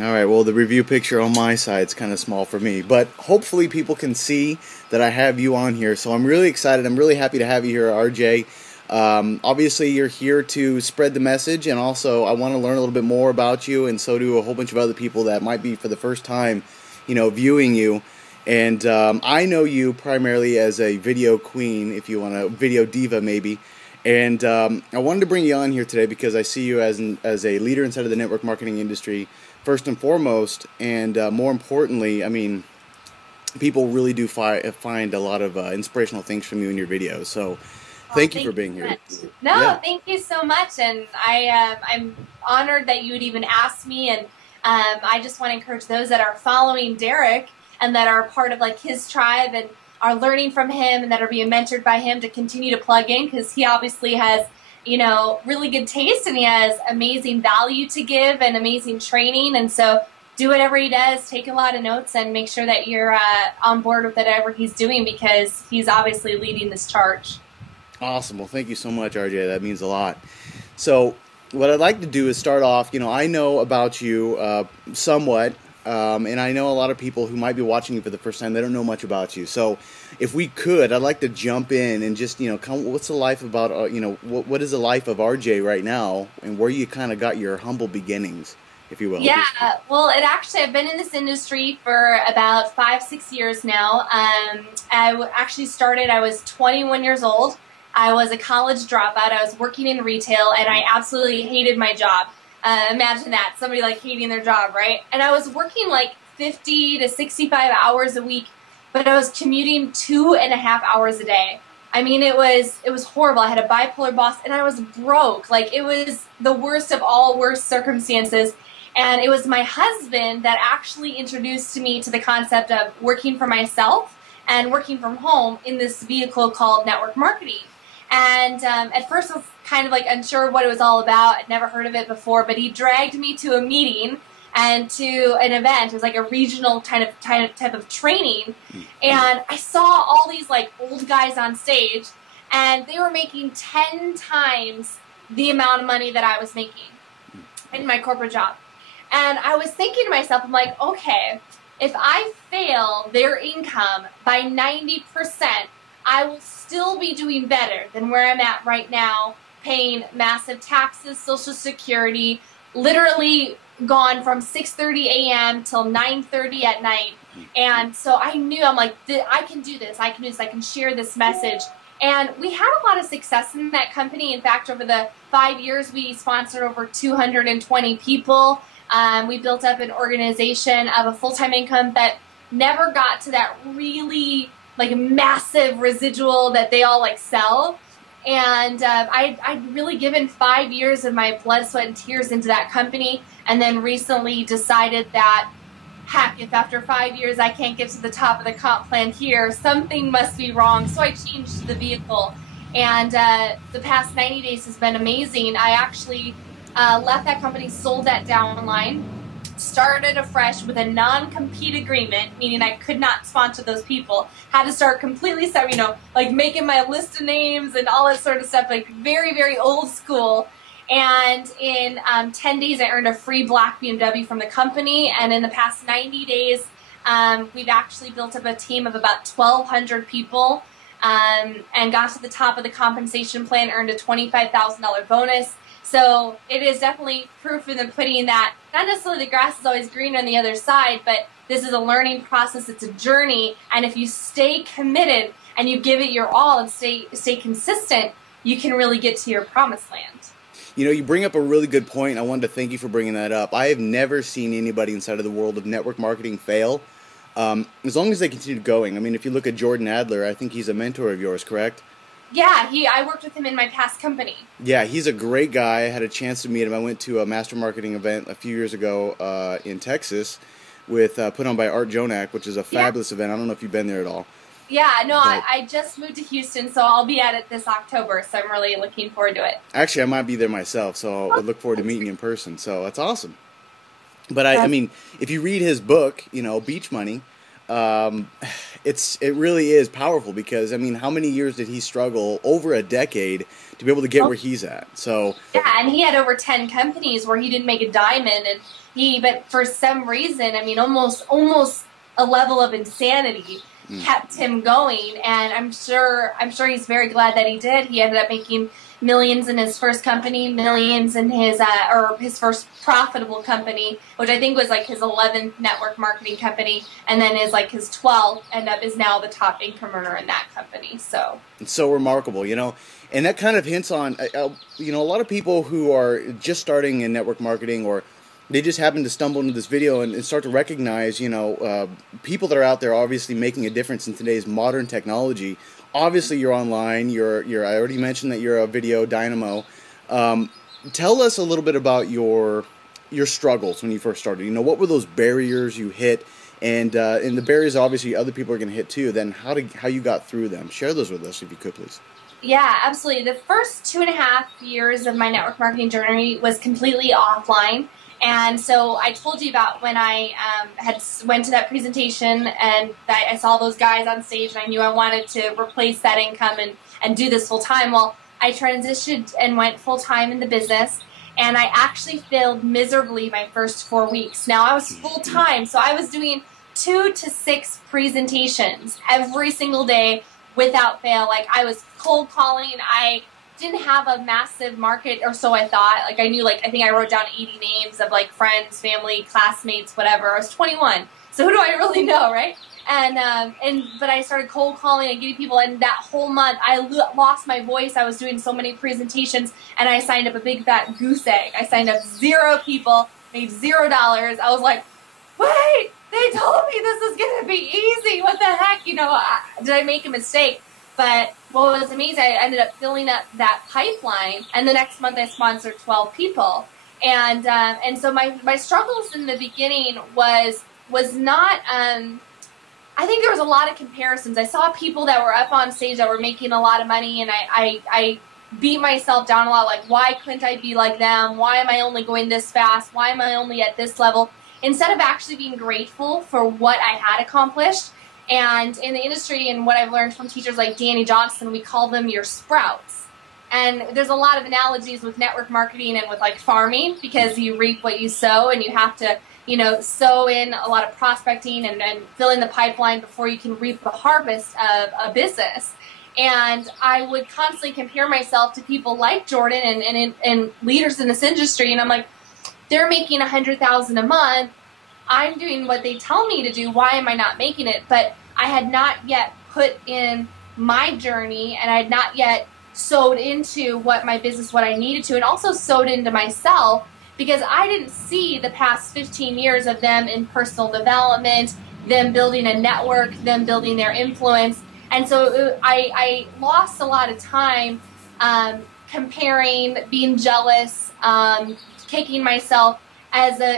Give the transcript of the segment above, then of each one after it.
All right, well, the review picture on my side is kind of small for me, but hopefully people can see that I have you on here. So I'm really excited. I'm really happy to have you here, RJ. Obviously, you're here to spread the message, and also I want to learn a little bit more about you, and so do a whole bunch of other people that might be for the first time, viewing you. And I know you primarily as a video queen, if you want to, video diva maybe. And I wanted to bring you on here today because I see you as a leader inside of the network marketing industry, first and foremost, and more importantly, I mean, people really do find a lot of inspirational things from you in your videos. So, Oh, thank you thank for you being so here. much. No, Yeah, thank you so much, and I'm honored that you would even ask me. And I just want to encourage those that are following Dereck and that are part of like his tribe and are learning from him and that are being mentored by him to continue to plug in because he obviously has really good taste and he has amazing value to give and amazing training. And so do whatever he does, take a lot of notes, and make sure that you're on board with whatever he's doing because he's obviously leading this charge. awesome. Well, thank you so much, RJ. That means a lot. So, what I'd like to do is start off. I know about you somewhat, and I know a lot of people who might be watching you for the first time. They don't know much about you. So, if we could, I'd like to jump in and just what's the life about? What is the life of RJ right now, and where you kind of got your humble beginnings, if you will. Yeah, well, I've been in this industry for about 5, 6 years now. Actually started, I was 21 years old. I was a college dropout. I was working in retail and I absolutely hated my job. Imagine that, somebody like hating their job, right? And I was working like 50 to 65 hours a week, but I was commuting 2.5 hours a day. I mean, it was horrible. I had a bipolar boss and I was broke. Like it was the worst of all worst circumstances. And it was my husband that actually introduced me to the concept of working for myself and working from home in this vehicle called network marketing. And at first I was kind of like unsure of what it was all about. I'd never heard of it before, but he dragged me to a meeting and to an event. It was like a regional type of training. And I saw all these like old guys on stage and they were making 10 times the amount of money that I was making in my corporate job. And I was thinking to myself, I'm like, okay, if I fail their income by 90%, I will still be doing better than where I'm at right now, paying massive taxes, Social Security, literally gone from 6:30 a.m. till 9:30 at night. And so I knew, I'm like, I can do this. I can do this. I can share this message. And we had a lot of success in that company. In fact, over the 5 years, we sponsored over 220 people. We built up an organization of a full-time income that never got to that really like massive residual that they all like sell. And I'd really given 5 years of my blood, sweat, and tears into that company. And then recently decided that, heck, if after 5 years I can't get to the top of the comp plan here, something must be wrong. So I changed the vehicle. And the past 90 days has been amazing. I actually left that company, sold that downline, started afresh with a non-compete agreement, meaning I could not sponsor those people. Had to start completely, like making my list of names and all that sort of stuff, like very, very old school. And in 10 days, I earned a free black BMW from the company. And in the past 90 days, we've actually built up a team of about 1,200 people and got to the top of the compensation plan, earned a $25,000 bonus. So it is definitely proof in the pudding that not necessarily the grass is always green on the other side, but this is a learning process. It's a journey. And if you stay committed and you give it your all and stay consistent, you can really get to your promised land. You bring up a really good point. I wanted to thank you for bringing that up. I have never seen anybody inside of the world of network marketing fail, as long as they continue going. I mean, if you look at Jordan Adler, I think he's a mentor of yours, correct? Yeah, I worked with him in my past company. Yeah, he's a great guy. I had a chance to meet him. I went to a master marketing event a few years ago in Texas with put on by Art Jonak, which is a Yeah. fabulous event. I don't know if you've been there at all. Yeah, no, But I just moved to Houston, so I'll be at it this October, so I'm really looking forward to it. actually, I might be there myself, so I look forward to meeting you in person. So that's awesome. But I That's mean, if you read his book, Beach Money, um, it really is powerful because I mean, how many years did he struggle? Over a decade to be able to get where he's at. So Yeah, and he had over 10 companies where he didn't make a diamond, and But for some reason, I mean, almost a level of insanity kept him going, and I'm sure he's very glad that he did. He ended up making millions in his first company, millions in his first profitable company, which I think was like his 11th network marketing company, and then his 12th is now the top income earner in that company. So it's so remarkable, and that kind of hints on a lot of people who are just starting in network marketing, or they just happen to stumble into this video and start to recognize, people that are out there obviously making a difference in today's modern technology. Obviously, you're online. I already mentioned that you're a video dynamo. Tell us a little bit about your struggles when you first started. What were those barriers you hit, and the barriers obviously other people are going to hit too. Then how you got through them. Share those with us if you could, please. Yeah, absolutely. The first 2.5 years of my network marketing journey was completely offline. And so I told you about when I went to that presentation and that I saw those guys on stage, and I knew I wanted to replace that income and do this full time. Well, I transitioned and went full time in the business, and I actually failed miserably my first 4 weeks. Now I was full time, so I was doing 2 to 6 presentations every single day without fail. I was cold calling. I didn't have a massive market, or so I thought. I knew, I think I wrote down 80 names of friends, family, classmates, whatever. I was 21, so who do I really know, right? But I started cold calling and getting people, and that whole month I lost my voice. I was doing so many presentations, and I signed up a big fat goose egg. I signed up 0 people, made $0. I was like, wait, they told me this is gonna be easy. What the heck? Did I make a mistake? But what was amazing, I ended up filling up that pipeline, and the next month I sponsored 12 people. And so my struggles in the beginning was not, I think there was a lot of comparisons. I saw people that were up on stage that were making a lot of money, and I beat myself down a lot, why couldn't I be like them? Why am I only going this fast? Why am I only at this level? Instead of actually being grateful for what I had accomplished. And in the industry, and what I've learned from teachers like Danny Johnson, we call them your sprouts. And there's a lot of analogies with network marketing and with farming, because you reap what you sow, and you have to, sow in a lot of prospecting and fill in the pipeline before you can reap the harvest of a business. And I would constantly compare myself to people like Jordan and leaders in this industry, and I'm like, they're making $100,000 a month. I'm doing what they tell me to do. Why am I not making it? But I had not yet put in my journey, and I had not yet sewed into what my business, what I needed to, and also sewed into myself, because I didn't see the past 15 years of them in personal development, them building a network, them building their influence. And so I lost a lot of time comparing, being jealous, kicking myself,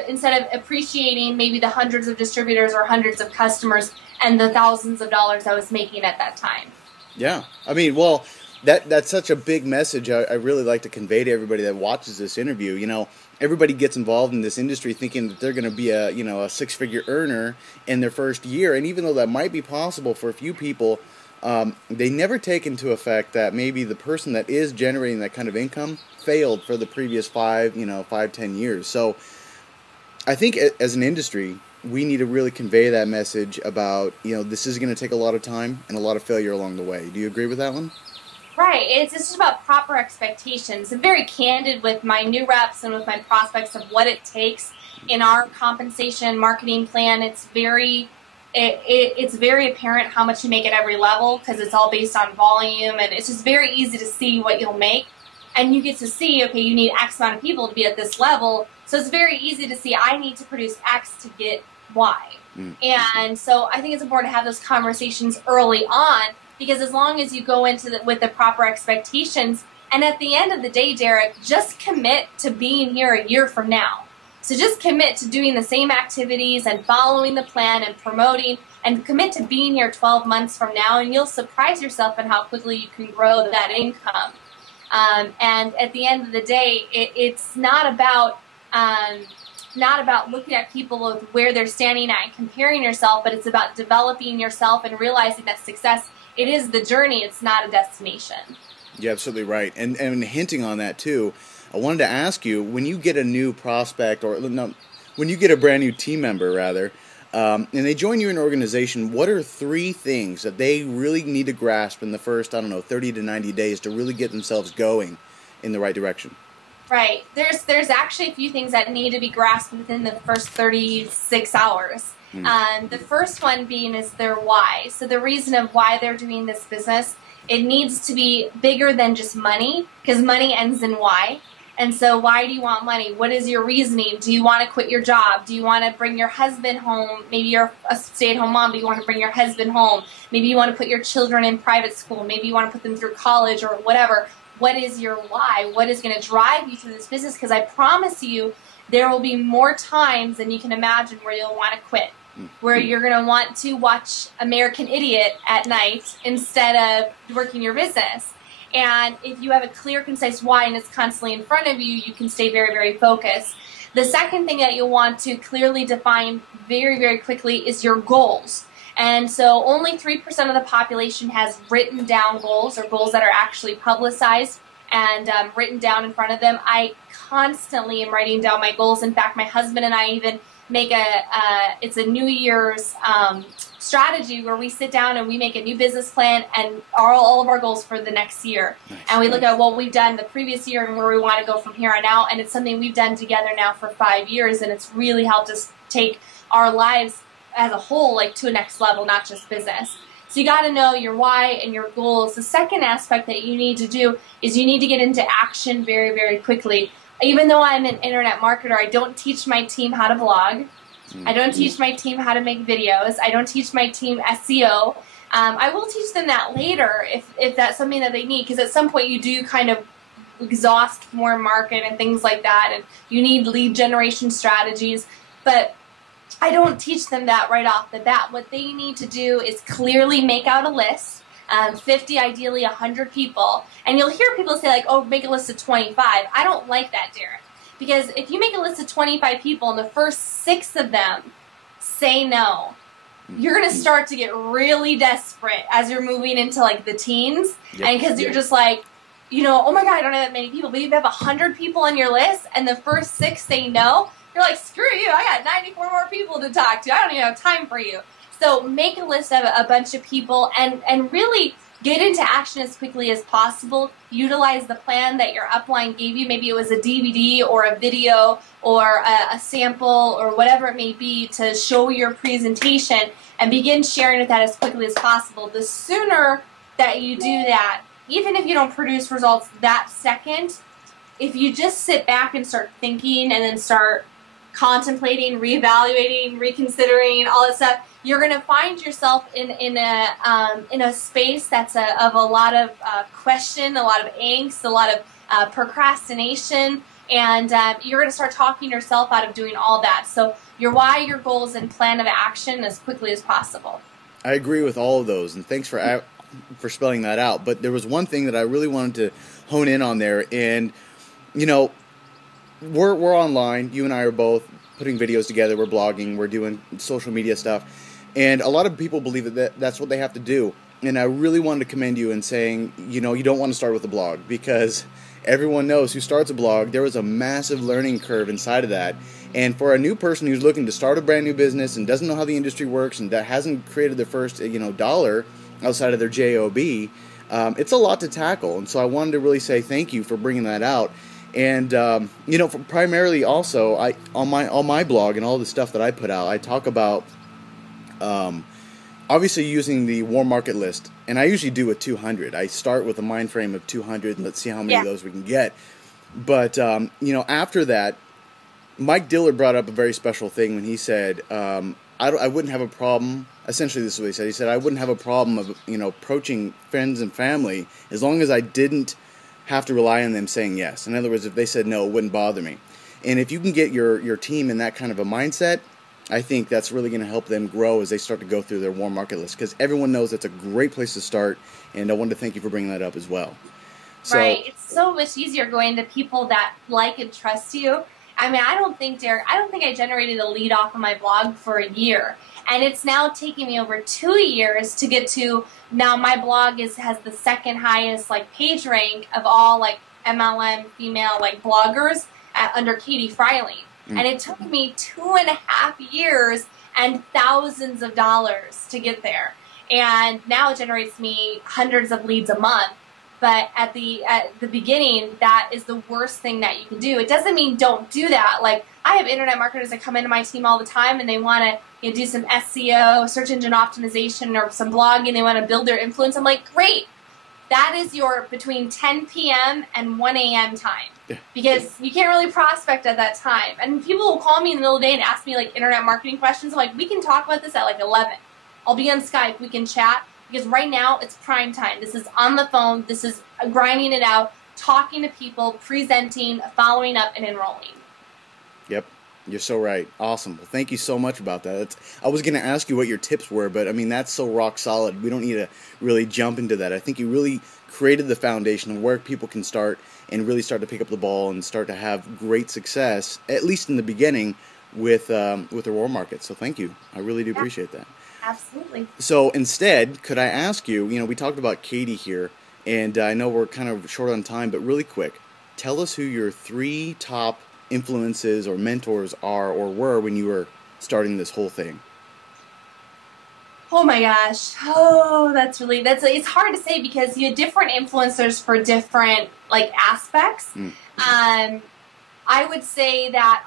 instead of appreciating maybe the hundreds of distributors or hundreds of customers and the thousands of dollars I was making at that time. Yeah. I mean, well, that's such a big message I really like to convey to everybody that watches this interview. Everybody gets involved in this industry thinking that they're going to be a six-figure earner in their first year. And even though that might be possible for a few people, they never take into effect that maybe the person that is generating that kind of income failed for the previous 5-10 years. So I think as an industry, we need to really convey that message about, this is going to take a lot of time and a lot of failure along the way. Do you agree with that one? Right. It's just about proper expectations. I'm very candid with my new reps and with my prospects of what it takes in our compensation marketing plan. It's very apparent how much you make at every level, because it's all based on volume, and it's just very easy to see what you'll make. And you get to see, okay, you need X amount of people to be at this level. So it's very easy to see, I need to produce X to get Y. And so I think it's important to have those conversations early on, because as long as you go into with the proper expectations, and at the end of the day, Dereck, just commit to being here a year from now. So just commit to doing the same activities and following the plan and promoting, and commit to being here 12 months from now, and you'll surprise yourself in how quickly you can grow that income. And at the end of the day, it's not about looking at people with where they're standing at and comparing yourself, but it's about developing yourself and realizing that success, it is the journey, it's not a destination. You're absolutely right. And hinting on that too, I wanted to ask you, when you get a new prospect, or no, when you get a brand new team member, rather, and they join you in an organization, what are 3 things that they really need to grasp in the first, I don't know, 30 to 90 days to really get themselves going in the right direction? Right. There's actually a few things that need to be grasped within the first 36 hours. The first one being is their why. So the reason of why they're doing this business, it needs to be bigger than just money, because money ends in why. And so why do you want money? What is your reasoning? Do you want to quit your job? Do you want to bring your husband home? Maybe you're a stay-at-home mom, but you want to bring your husband home. Maybe you want to put your children in private school. Maybe you want to put them through college or whatever. What is your why? What is going to drive you through this business? Because I promise you, there will be more times than you can imagine where you'll want to quit, where you're going to want to watch American Idiot at night instead of working your business. And if you have a clear, concise why and it's constantly in front of you, you can stay very, very focused. The second thing that you'll want to clearly define very, very quickly is your goals. And so only 3% of the population has written down goals, or goals that are actually publicized and written down in front of them. I constantly am writing down my goals. In fact, my husband and I even make it's a New Year's strategy where we sit down and we make a new business plan and all of our goals for the next year. Nice. And we look at what we've done the previous year and where we want to go from here on out. And it's something we've done together now for 5 years, and it's really helped us take our lives as a whole, like, to a next level, not just business. So you got to know your why and your goals. The second aspect that you need to do is you need to get into action very, very quickly. Even though I'm an internet marketer, I don't teach my team how to blog. I don't teach my team how to make videos. I don't teach my team SEO. I will teach them that later if that's something that they need, because at some point you do kind of exhaust more market and things like that, and you need lead generation strategies. But I don't teach them that right off the bat. What they need to do is clearly make out a list, 50, ideally 100 people. And you'll hear people say, like, oh, make a list of 25. I don't like that, Dereck. Because if you make a list of 25 people and the first 6 of them say no, you're going to start to get really desperate as you're moving into, like, the teens. Yep. And because you're just like, you know, oh my God, I don't have that many people. But if you have 100 people on your list and the first 6 say no, you're like, screw you, I got 94 more people to talk to. I don't even have time for you. So make a list of a bunch of people and really get into action as quickly as possible. Utilize the plan that your upline gave you. Maybe it was a DVD or a video or a sample or whatever it may be to show your presentation, and begin sharing with that as quickly as possible. The sooner that you do that, even if you don't produce results that second, if you just sit back and start thinking and then start contemplating, reevaluating, reconsidering, all that stuff, you're going to find yourself in a space that's of a lot of question, a lot of angst, a lot of procrastination, and you're going to start talking yourself out of doing all that. So your why, your goals, and plan of action as quickly as possible. I agree with all of those, and thanks for spelling that out. But there was one thing that I really wanted to hone in on there, and you know, we're online. You and I are both putting videos together. We're blogging. We're doing social media stuff. And a lot of people believe that that's what they have to do. And I really wanted to commend you in saying, you know, you don't want to start with a blog, because everyone knows who starts a blog, there was a massive learning curve inside of that. And for a new person who's looking to start a brand new business and doesn't know how the industry works and that hasn't created their first, dollar outside of their job, it's a lot to tackle. And so I wanted to really say thank you for bringing that out. And primarily also, on my blog and all the stuff that I put out, I talk about obviously using the warm market list, and I usually do with 200. I start with a mind frame of 200, and let's see how many of those we can get. But after that, Mike Diller brought up a very special thing when he said, I wouldn't have a problem. Essentially, this is what he said. He said, I wouldn't have a problem of approaching friends and family as long as I didn't have to rely on them saying yes. In other words, if they said no, it wouldn't bother me. And if you can get your team in that kind of a mindset, I think that's really going to help them grow as they start to go through their warm market list, because everyone knows that's a great place to start, and I wanted to thank you for bringing that up as well. So, right. It's so much easier going to people that like and trust you. I mean, I don't think I generated a lead off of my blog for a year. And it's now taking me over 2 years to get to, now my blog has the second highest page rank of all MLM female bloggers under Katie Freiling. And it took me 2.5 years and thousands of dollars to get there. And now it generates me hundreds of leads a month. But at the beginning, that is the worst thing that you can do. It doesn't mean don't do that. Like, I have internet marketers that come into my team all the time and they want to do some SEO, search engine optimization, or some blogging. They want to build their influence. I'm like, great. That is your between 10 p.m. and 1 a.m. time. Yeah. Because you can't really prospect at that time. And people will call me in the middle of the day and ask me like internet marketing questions. I'm like, we can talk about this at like 11. I'll be on Skype. We can chat. Because right now, it's prime time. This is on the phone. This is grinding it out, talking to people, presenting, following up, and enrolling. Yep. You're so right. Awesome. Well, thank you so much about that. I was going to ask you what your tips were, but I mean, that's so rock solid. We don't need to really jump into that. I think you really created the foundation of where people can start and really start to pick up the ball and start to have great success, at least in the beginning, with the warm market. So thank you. I really do appreciate that. Absolutely. So instead, could I ask you, we talked about Katie here, and I know we're kind of short on time, but really quick, tell us who your 3 top influences or mentors are or were when you were starting this whole thing. Oh my gosh. Oh, it's hard to say because you have different influencers for different aspects. I would say that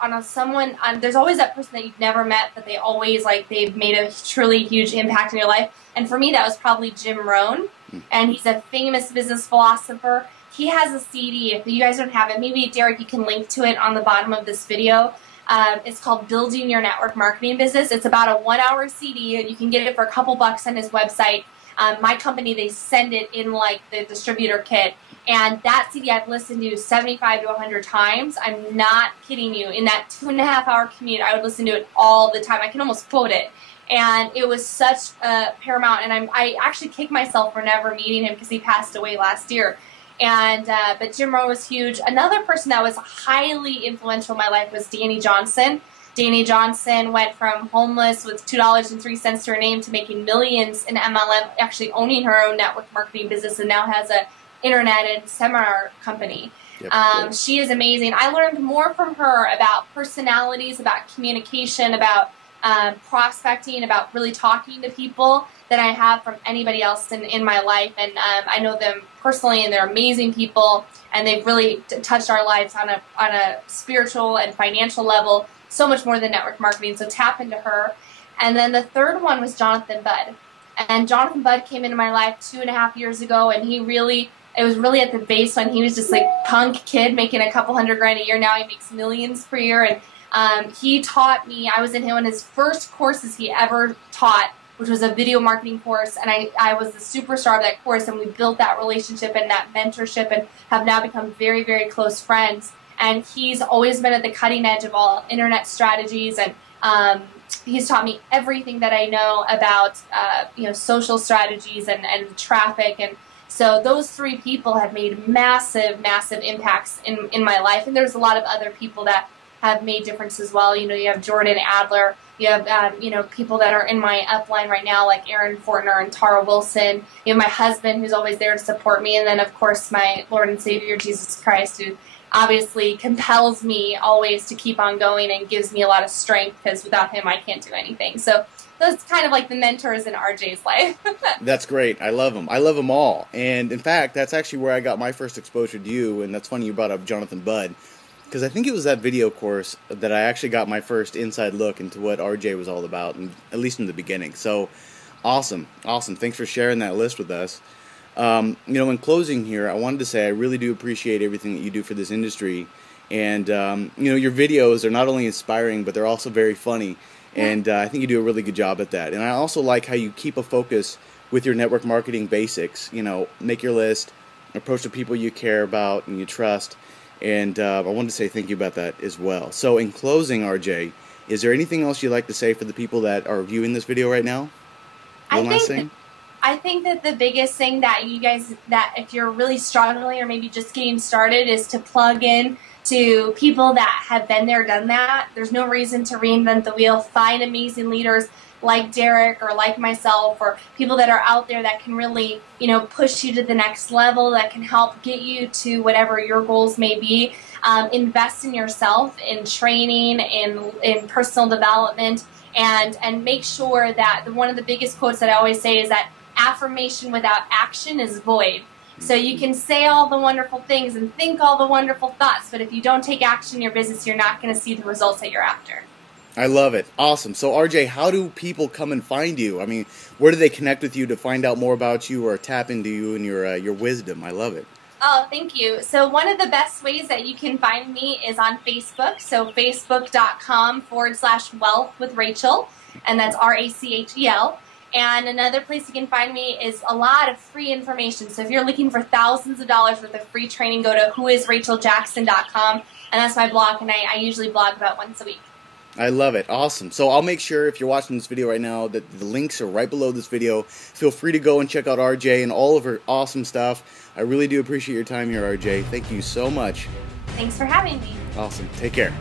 there's always that person that you've never met, but they always they've made a truly huge impact in your life. And for me, that was probably Jim Rohn, and he's a famous business philosopher. He has a CD. If you guys don't have it, maybe Dereck, you can link to it on the bottom of this video. It's called Building Your Network Marketing Business. It's about a 1-hour CD, and you can get it for a couple bucks on his website. My company, they send it in the distributor kit. And that CD I've listened to 75 to 100 times. I'm not kidding you. In that 2.5-hour commute, I would listen to it all the time. I can almost quote it. And it was such paramount. And I actually kick myself for never meeting him because he passed away last year. And but Jim Rohn was huge. Another person that was highly influential in my life was Danny Johnson. Danny Johnson went from homeless with $2.03 to her name to making millions in MLM, actually owning her own network marketing business, and now has a internet and seminar company. Yep. She is amazing. I learned more from her about personalities, about communication, about prospecting, about really talking to people than I have from anybody else in my life. And I know them personally, and they're amazing people, and they've really touched our lives on a spiritual and financial level, so much more than network marketing. So tap into her. And then the third one was Jonathan Budd. And Jonathan Budd came into my life 2.5 years ago, and it was really at the base when he was just punk kid making a couple $100,000 a year. Now he makes millions per year. And he taught me, I was in one of his first courses he ever taught, which was a video marketing course. And I was the superstar of that course. And we built that relationship and that mentorship and have now become very, very close friends. And he's always been at the cutting edge of all internet strategies. And he's taught me everything that I know about social strategies and traffic. And so those 3 people have made massive, massive impacts in my life. And there's a lot of other people that have made difference as well. You have Jordan Adler. You have, people that are in my upline right now, like Aaron Fortner and Tara Wilson. You have my husband, who's always there to support me. And then, of course, my Lord and Savior, Jesus Christ, who obviously compels me always to keep on going and gives me a lot of strength, because without him, I can't do anything. So those kind of the mentors in RJ's life. That's great. I love them. I love them all. And in fact, that's actually where I got my first exposure to you. And that's funny you brought up Jonathan Budd, because I think it was that video course that I actually got my first inside look into what RJ was all about, and at least in the beginning. So awesome. Awesome. Thanks for sharing that list with us. In closing here, I wanted to say I really do appreciate everything that you do for this industry. And, your videos are not only inspiring, but they're also very funny. And I think you do a really good job at that. And I also like how you keep a focus with your network marketing basics. Make your list, approach the people you care about and you trust. And I wanted to say thank you about that as well. So in closing, RJ, is there anything else you'd like to say for the people that are viewing this video right now? One last thing? I think that the biggest thing that you guys, that if you're really struggling or maybe just getting started, is to plug in to people that have been there, done that. There's no reason to reinvent the wheel. Find amazing leaders like Dereck or like myself, or people that are out there that can really, push you to the next level, that can help get you to whatever your goals may be. invest in yourself, in training, in personal development, and make sure that one of the biggest quotes that I always say is that affirmation without action is void. So you can say all the wonderful things and think all the wonderful thoughts, but if you don't take action in your business, you're not going to see the results that you're after. I love it. Awesome. So RJ, how do people come and find you? I mean, where do they connect with you to find out more about you or tap into you and your wisdom? I love it. Oh, thank you. So one of the best ways that you can find me is on Facebook. So facebook.com/wealth with Rachel, and that's RACHEL. And another place you can find me is a lot of free information. So if you're looking for thousands of dollars worth of free training, go to whoisracheljackson.com, and that's my blog, and I usually blog about once a week. I love it. Awesome. So I'll make sure, if you're watching this video right now, that the links are right below this video. Feel free to go and check out RJ and all of her awesome stuff. I really do appreciate your time here, RJ. Thank you so much. Thanks for having me. Awesome. Take care.